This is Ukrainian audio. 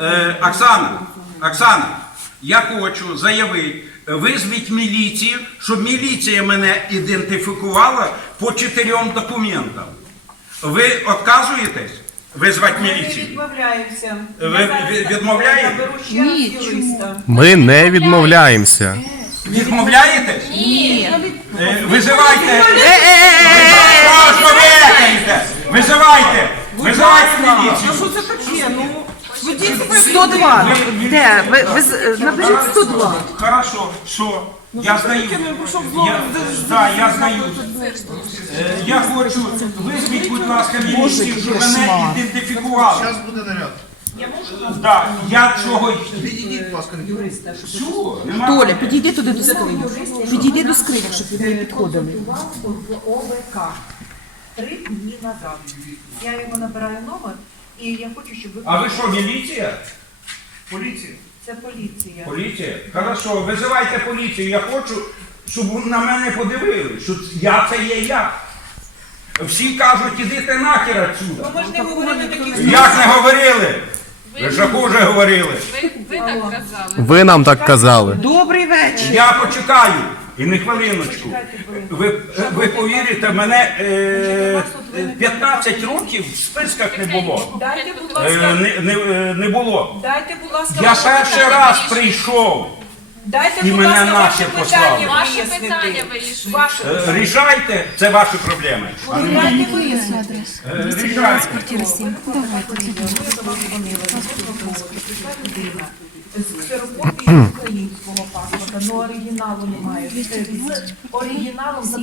Е, Оксана, Оксана, я хочу заявити, визвіть міліцію, щоб міліція мене ідентифікувала по чотирьом документам. Ви відказуєтесь визвати Ми не міліцію? відмовляємося. Ви відмовляєте? Ми не відмовляємося. Відмовляєтесь? Ні. Е, Визивайте. Ви. Визивайте міліцію. Що це таке? Ну, ведіть себе 102. Де? Ви, ви з- наберіть 102. Хорошо, що? Я здаю. Я, да, я здаю. Е, Я хочу, визвіть, будь ласка, міліцію, щоб мене ідентифікували. Зараз буде наряд. Да, я чого... Відійдіть, будь ласка, Чого? Нема Толя, підійди туди до скриньок. Підійди до скриньок, щоб ви не підходили. Три дні назад. Я йому набираю номер і я хочу, щоб ви... А ви що, міліція? поліція. Це поліція. Поліція? Хорошо, визивайте поліцію. Я хочу, щоб на мене подивилися, що я це є я. Всі кажуть, ідите нахер отсюда. Ну, ми ж не говорили таких Як не говорили? Ви ж хуже говорили. Ви, ви так казали. Ви нам так казали. Добрий вечір. Я почекаю. І не хвилиночку. Ви, ви повірите, мене е, 15 років в списках не було. Дайте, будь Е, ласка, не, не, е, не було. дайте, будь ласка, Я ваше перший питання. раз прийшов. Дайте, і будь мене ласка, наші ваше послали. питання Ваші вияснити. питання. Ваше Е. Рішайте, це ваші проблеми. А не мої. Дайте вияснити. Е, Рішайте. З ксерокопії українського паспорта, але оригіналу немає. З оригіналом за